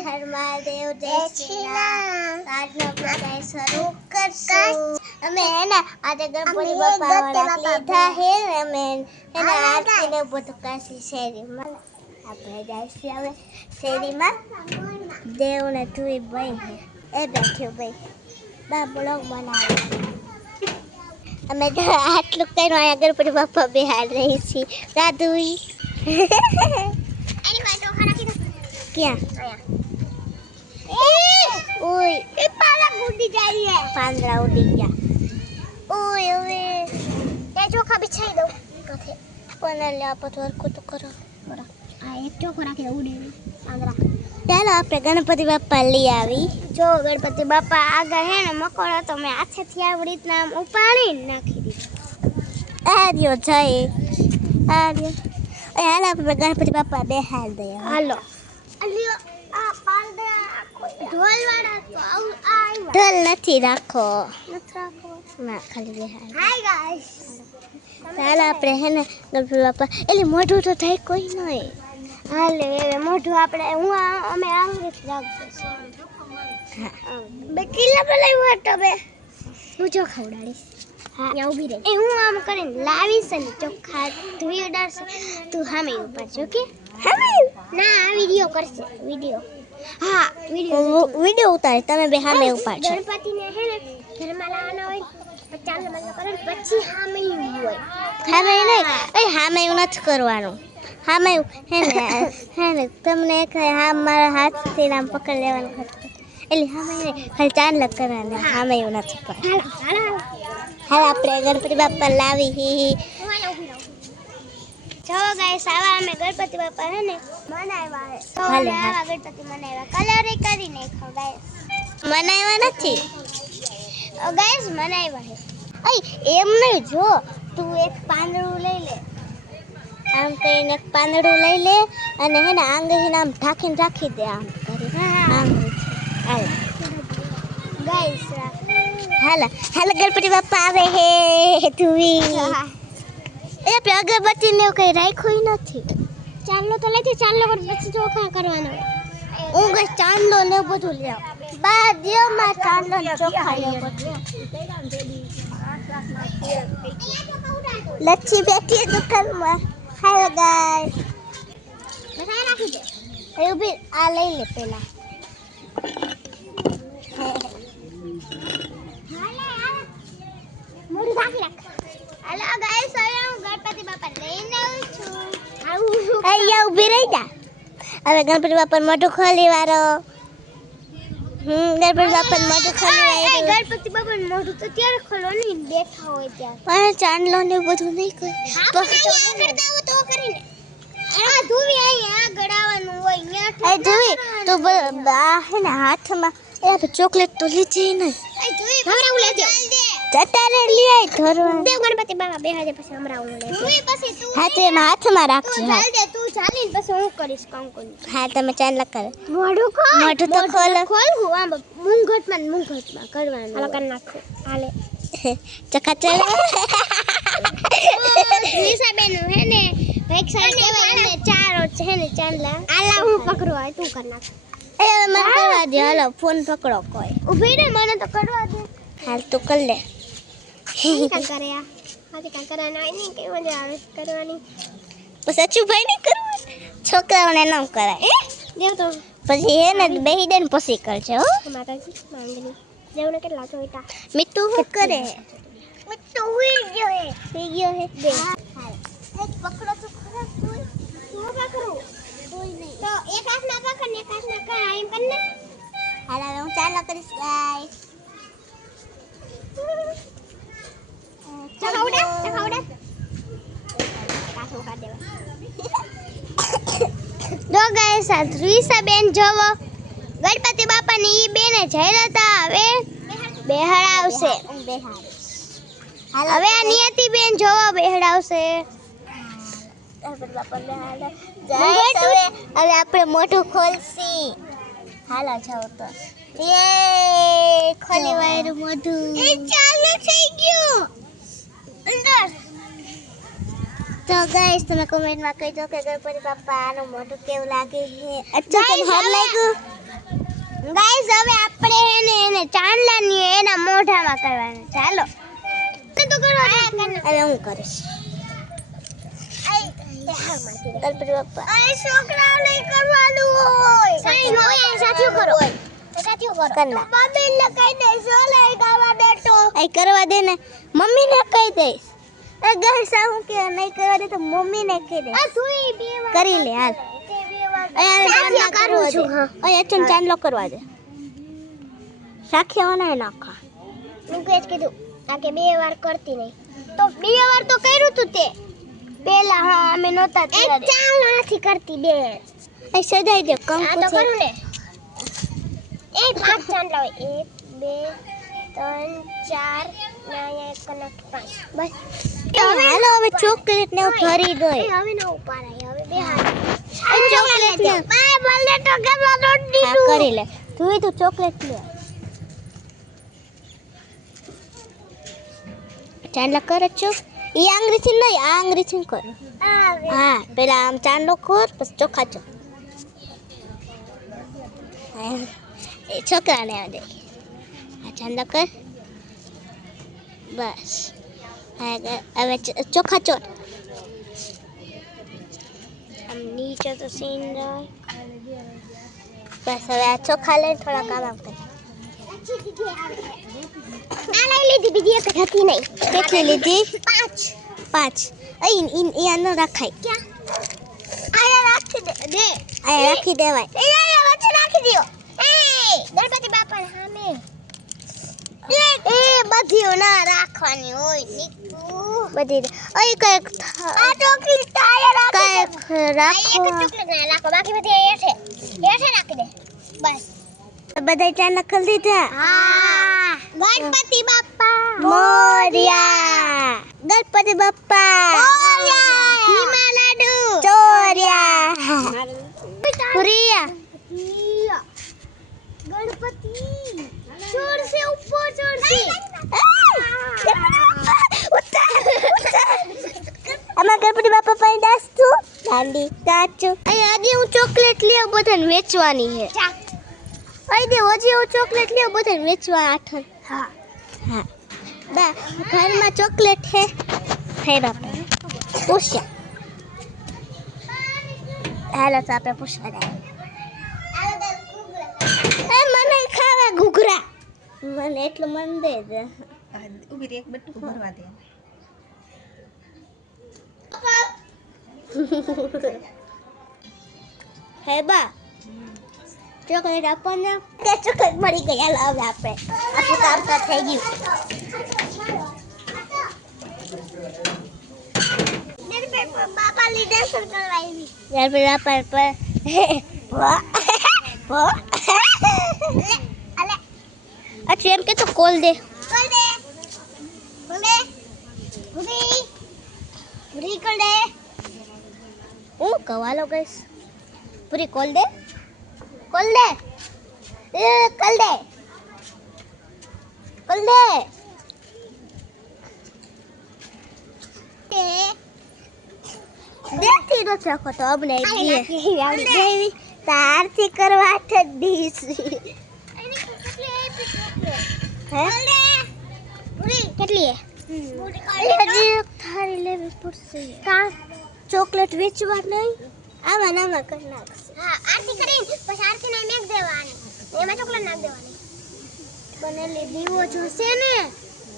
હર મહાદેવ જય શ્રી રામ આજનો આપણે શરૂ કરશું અમે હે ને આજે ગણપતિ બાપા લીધા હે અમે હે ને આરતીને બધું કાશી શેરીમાં આપણે જઈશું હવે શેરીમાં દેવને તુઈ ભાઈ એ બેઠ્યો ભાઈ બા બ્લોગ બનાવે અમે તો આટલું કર્યું અહીંયા ગણપતિ બાપા બિહાર રહી છીએ રાધુઈ ક્યાં ઓય એ પાલા ઉડી જાય છે પાંદડા ઉડી ગયા ઓય હવે તે ચોખા બિછાઈ દઉં કથે કોને લે આપો તો કરો આ એક ચોખો રાખી દઉં ઉડી પાંદડા ચાલો આપણે ગણપતિ બાપા લઈ આવી જો ગણપતિ બાપા આગળ હે ને મકોડો તો મેં હાથેથી આવી રીતના આમ ઉપાડી નાખી દીધો આ રહ્યો જય આ રહ્યો હાલ આપણે ગણપતિ બાપા બેહાર દે હાલો અલ્યો આ પાંદડા ઢોલવાળા તો આવ્યા ઢોલ નથી રાખો ના ખાલી બેહાર હાય ગાઈસ ચાલ આપણે હે ને ગણપતિ બાપા એટલે મોઢું તો થાય કોઈ નહીં હાલે હવે મોઢું આપણે અમે આવી રીતે રાખીશું બે કિલ્લા બનાવ્યો હતો બે હું જો ખવડાવીશ હા યા ઊભી રહી એ હું આમ કરીને લાવીશ ને ચોખ્ખા ધોઈ ઉડાડશે તું સામે ઉપાડજો કે સામે ના આ વિડિયો કરશે વિડિયો હા વિડિયો ઉતારે તમે બે સામે ઉપાડજો ગણપતિને હે ને ઘરમાં લાવવાના હોય ચાલ મને કરે પછી સામે હોય સામે નહીં એ સામે એવું નથી કરવાનું સામે હે ને તમને એક હા મારા હાથથી નામ પકડી લેવાનું એટલે સામે ખાલી ચાંદ કરવાના સામે એવું નથી કરવાનું હાલ આપણે ગણપતિ બાપા લાવી જો ગાઈસ આવા અમે ગણપતિ બાપા હે ને મનાવ્યા હે હાલે આવા ગણપતિ મનાવ્યા કલર કરી નાખ્યો ગાઈસ મનાવ્યા નથી ગાઈસ મનાવ્યા હે અય એમ નહીં જો તું એક પાંદડું લઈ લે આમ કરીને એક પાંદડું લઈ લે અને હે ને આંગળીને આમ ઢાંકીને રાખી દે આમ કરી આંગળી હાલ ગાઈસ હાલ ગણપતિ બાપા આવે હે તુવી એ આપણે અગરબત્તી ને કઈ રાખ્યું નથી ચાંદલો તો લેતી ચાંદલો પર પછી ચોખા કરવાનો હું ગઈ ચાંદલો ને બધું લે બા દિયો માં ચાંદલો ને ચોખા લે લચ્છી બેઠી દુકાનમાં હાય ગાઈસ બધાય રાખી દે એ ઉભી આ લઈ લે પેલા મોઢું ઢાંકી રાખ હેલો ગાઈસ હવે હું ગણપતિ બાપા લઈને આવું છું અહીંયા ઊભી રહી જા હવે ગણપતિ બાપા મોઢું ખોલી વાળો ગણપતિ બાપા મોઢું ખોલી વાળો ગણપતિ બાપા મોઢું તો ત્યારે ખોલો ને બેઠા હોય ત્યારે પણ ચાંદલો ને બધું નહીં કોઈ કરતા હો તો કરીને આ ધુવી આ ગડાવાનું હોય ન્યા ધુવી તો બા હે ને હાથમાં એ ચોકલેટ તો લીધી નહીં એ ધુવી ભરાવું લેજો જતારે લઈ આય ધરવા બે ગણપતિ બાપા બેહાજે પછી હમરાવું લે ધુવી પછી તું હા તે હાથમાં રાખજો ચાલ દે તું ચાલીને પછી હું કરીશ કંકોન હા તમે ચાલ કરે મોઢું તો ખોલ હું આમ મુંગટમાં કરવાનું હાલો કર નાખો હાલે ચકા ચાલે નિશા બેન હે ને એક સાઈડ કેવાય ને ચારો છે ને ચાંદલા આલા હું પકડો હોય તું કર નાખ એ મને કરવા દે હાલો ફોન પકડો કોઈ ઊભી રે મને તો કરવા દે હાલ તું કર લે કા કરે આ આજે કા કરવાના નહીં કે મજા આવે કરવાની પછી અચુભાઈ નહીં કરવું છોકરાઓને ન કરાય દેવ તો પછી હે ને બેહી દે ને પછી કરજો હો માતાજી માંગની દેવને કેટલા જોઈતા મિત્તુ શું કરે મિત્તુ હુઈ ગયો હે દે હાલ એક પકડો તો ખરા તું પકડો કોઈ નહીં તો એક હાથમાં પકડ ને એક હાથમાં કર એમ કર ને હાલ હવે હું ચાલો કરીશ ગાઈસ ચખાવડા કાસો કાઢ દેવા જો ગાઈસ આ ધ્રુવિસા બેન જોવો ગણપતિ બાપાની ઈ બેને જયલતા હવે બેહડાવશે હવે આ નિયતિ બેન જોવો બેહડાવશે ગણપતિ બાપા બેહાડે હવે આપણે મોઢું ખોલસી હાલો જાવ તો એ ખોલી વાયરું મોઢું એ ચાલુ થઈ ગયું અંદર તો ગાઈસ તમે કમેન્ટ માં કહી દો કે ગણપતિ બાપા આનું મોઢું કેવું લાગે છે અચ્છા તને હાર લાગ્યું ગાઈસ હવે આપણે એને ચાંદલાની એના મોઢામાં કરવાનું. ચાલો તો કરો. હવે હું કરીશ. ગણપતિ બાપા અરે છોકરાઓ નહીં કરવાનું હોય. કઈ નો એ સાથીઓ કરો. સાથીઓ કરો. મમ્મીને કહી દઈશ ઓલે કરવા દે તો. એ કરવા દે ને મમ્મીને કહી દઈશ. એ ગાઈસ હું કે નહીં કરવા દે તો મમ્મીને કહી દઈશ. આ તું બે વાર કરી લે હાલ. ચાંદલો કરું છું. હા એ ચાંદલો કરવા દે. સાખ્યા ના નાખા. હું કે કીધું આ કે બે વાર કરતી નહીં. તો બે વાર તો કર્યું તું તે. પેલા હા અમે નોતા તે. એક ચાંદલો નથી કરતી બે. એ સજાઈ દે કંકુ છે. આ તો કરું ને. એક પાંચ ચાંદલો હોય. 1 2 3 4 ના એક કલાક 5 બસ. હાલો હવે ચોકલેટ ને ભરી દો. હવે ન ઉપાડાય. હવે બે હાથ ચોકલેટ લે. બાય ભલે તો ગમા દોડ દીધું. હા કરી લે. તું ચોકલેટ લે. ચાંદલો કર છો. ઈ આંગળીથી નહીં આ આંગળીથી કર. હા પેલા આમ ચાંદલો ખોર પછી ચોખા ચો. એ છોકરાને આ દે. આ ચાંદલો કર બસ. હવે ચોખા ચોર. આમ નીચે તો સીન જાય. બસ હવે આ ચોખા લઈને થોડા કામ કરે. આ લઈ લીધી બીજી એક હતી નહીં. કેટલી લીધી? 5 અહીંયા ન રાખાય. ક્યાં? આયા રાખી દે. આયા રાખી દેવાય. આયા વચ્ચે રાખી દયો. એ ગણપતિ બાપા સામે. એ બધીઓ ના રાખવાની હોય નીકુ. બધી ઓય કઈક આ ચોકલેટ આયા રાખી કઈક રાખો. એક ચોકલેટ ના રાખો બાકી બધી એઠે રાખી દે. બસ બધા ચાંદલા ખોલ દીધા. હા ગણપતિ બાપા મોર્યા. ગણપતિ બાપા મોર્યા. ઘીમાં લાડુ ચોર્યા. પુરિયા ગણપતિ ચોર સે ઉપર ચોર સે. અમાર ગણપતિ બાપા પાસે દાસ તું દાંડી સાચું. અહીં આજે હું ચોકલેટ લેવ બધાને વેચવાની છે. અહીં દે હજી હું ચોકલેટ લેવ બધાને વેચવા આઠન. હા હા બા ઘરમાં ચોકલેટ છે. હે બાપા પૂછ્યા. હાલો તો આપણે પૂછવા જાય. મને ખાવા ઘૂઘરા. મને એટલું મન દે જ. ઉભી રે એક બટકું ભરવા દે. હે બા ચોકલેટ આપણને તે ચોકલેટ મળી ગઈ. હાલો હવે આપણે આપણું કામ તો થઈ ગયું. બાપા લીધે શું કરવા આવી? યાર પેલા અલે અચ્છા એમ કે તો કોલ દે. પૂરી કર દે. હું કવાલો ગઈશ. પૂરી કોલ દે. કોલ દે. કોલ દે. કોલ દે. દેખતી તો શકો તો અબને દેવી તારથી કરવા ઠડીસ. હે પૂરી કેટલી હે? થારી લેવી પડશે. કા ચોકલેટ વેચવા નહીં આમાં નામાં કરી નાખશે. હા આરતી કરીને પછી આરતી ને મેક દેવાની એમાં ચોકલેટ નાખ દેવાની. બનેલી દીવો જોશે ને.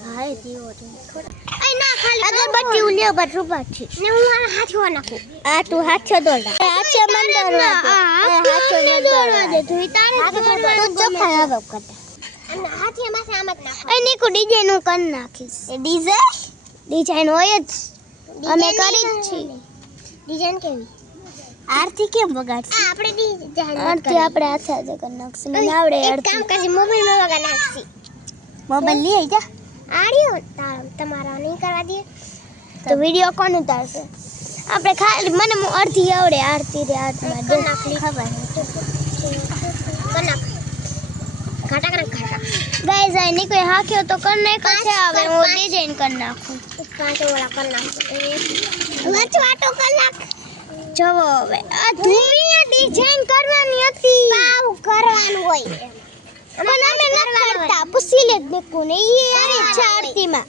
હા એ દીવો જોશે. એ ના ખાલી અગરબત્તી ઉલ્યો બટ રૂપાથી ને હું આ હાથો નાખું. આ તું હાથો દોડા. હાથો મન દોડવા દે. હાથો મન દોડવા દે. તું તારે તું ચોખા આવ કરતા. અને હાથે માસે આમ જ નાખ. એ નીકુ ડીજાઇન હું કરી નાખીશ. એ ડિઝાઇન હોય જ. અમે કરી જ છીએ. ડિઝાઇન કેવી? આરતી કેમ બગાડશે? આપણે ડિઝાઇન આરતી આપણે હાથે જ કરી નાખશું. મને આવડે. એક કામ કરજી મોબાઈલમાં બગા નાખશી. મોબાઈલ લઈ જા. આડ્યો તમારા નહીં કરવા દે તો વિડિયો કોણ ઉતારશે? આપણે ખાલી મને અડધી આવડે. આરતી રે હાથમાં દે નાખલી ખબર કના ઘાટા ઘાટા ગાઈસ આ ની કોઈ હાખ્યો તો કર નાખ છે. હવે હું ડિઝાઇન કરી નાખું. કાંટો વાળા કરી નાખું. વચવાટો કરી નાખ. જવો હવે આ ધૂમી ડિઝાઇન કરવાની હતી. પાવ કર કરવાનું હોય પણ અમે ન કરતા પૂછી લે કોને ઈ કરે છે આરતીમાં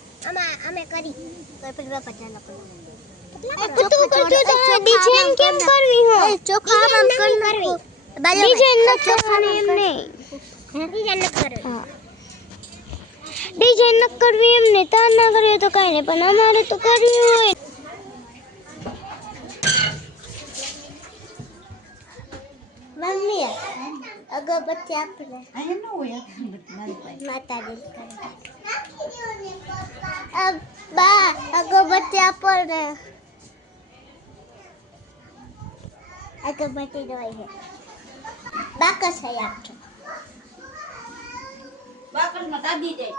અમે કરી કોઈ બાપા ચાલો તું કરજો તો ડિઝાઇન કેમ કરવી હો ચોખા આમ કરવી ડિઝાઇન ન કરવાની એમ નહીં ડિઝાઇન ન કરવી હા ડિઝાઇન ન કરવી એમ નહીં તાર ના કરીએ તો કાંઈ નહીં પણ અમારે તો કરવી હોય મમ્મી અગરબત્તી આપણે અહીંયા ન હોય અગરબત્તી મારી પાસે. માતાજી બા અગરબત્તી આપો ને અગરબત્તી દવાઈ છે બાકસ છે આપજો બાકસમાં દાદી જાય.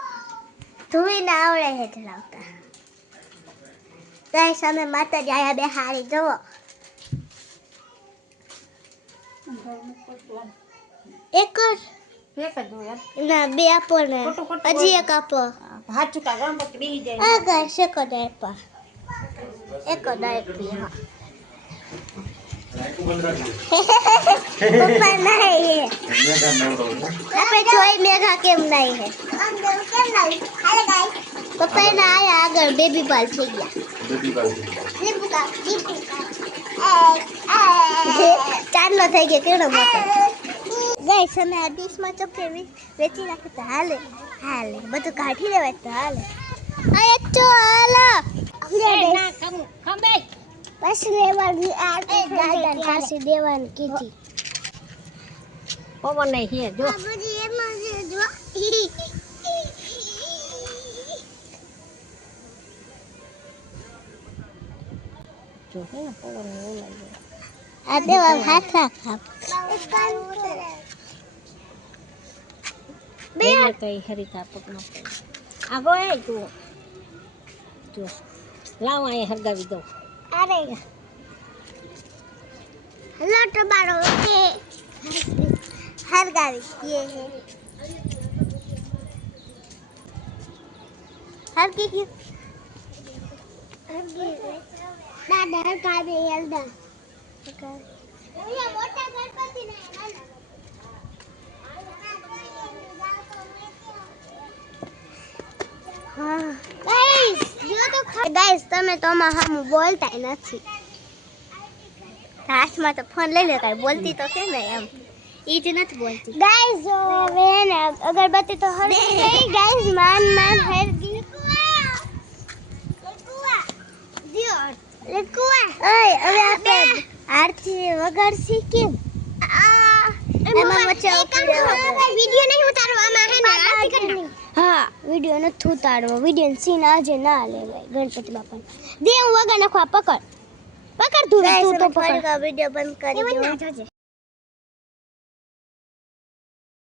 ધોઈને આવડે છે ધરાવતા ગાઈસ અમે માતાજી આયા બે હારી જુઓ એક એક જ હોય. ના બે આપો ને ખોટું ખોટું હજી એક આપો હાથ ચૂકા ગણપતિ બેસી જાય. આ ગાઈસ એક જ આપો એક જ આપી હા પપ્પા નહીં આપણે જોઈ મેઘા કેમ નહીં હે પપ્પા ના આયા આગળ બેબી પાલ થઈ ગયા ચાંદલો થઈ ગયો કેવડો મોટો ગાઈસ અમે આ ડીશમાં ચોખ્ખે વેચી નાખે તો હાલે હાલે બધું કાઢી લેવાય તો હાલે અરે ચો હાલો પછી લેવાની આ દાદા પાસે દેવાની કીધી પવન નહીં છે જો. બાબુજી એમાં છે જો જો હે પવન નહીં લાગે. આ દેવા હાથ રાખા બે એને કઈ હરીતા પગમાં પડે. આગો એ જો જો લાવ અહીંયા હરગાવી દો. અરે હેલો ટબારો કે હરગાવી ये है हर की दादा हरगावी यल्दा ये मोटा गणपति नहीं हाँ गाइस यो तो गाइस તમે તો માં હમ બોલતા નથી હાથમાં તો ફોન લઈ લે કાઈ બોલતી તો કે ને એમ ઈ જ નથી બોલતી ગાઈસ જો હવે ને અગરબત્તી તો હરી ગઈ ગાઈસ માન હરગી લકુઆ ઓય હવે આપણે આરતી વગાડસી કેમ એમાં વચ્ચે વિડિયો નહીં ઉતારવામાં હે ને આરતી કરના હા વિડિયો નથી ઉતારવો વિડિયો સીન આજે ના લેવાય ગણપતિ બાપા દે હું વગા નાખવા પકડ તું તો પકડ વિડિયો બંધ કરી દે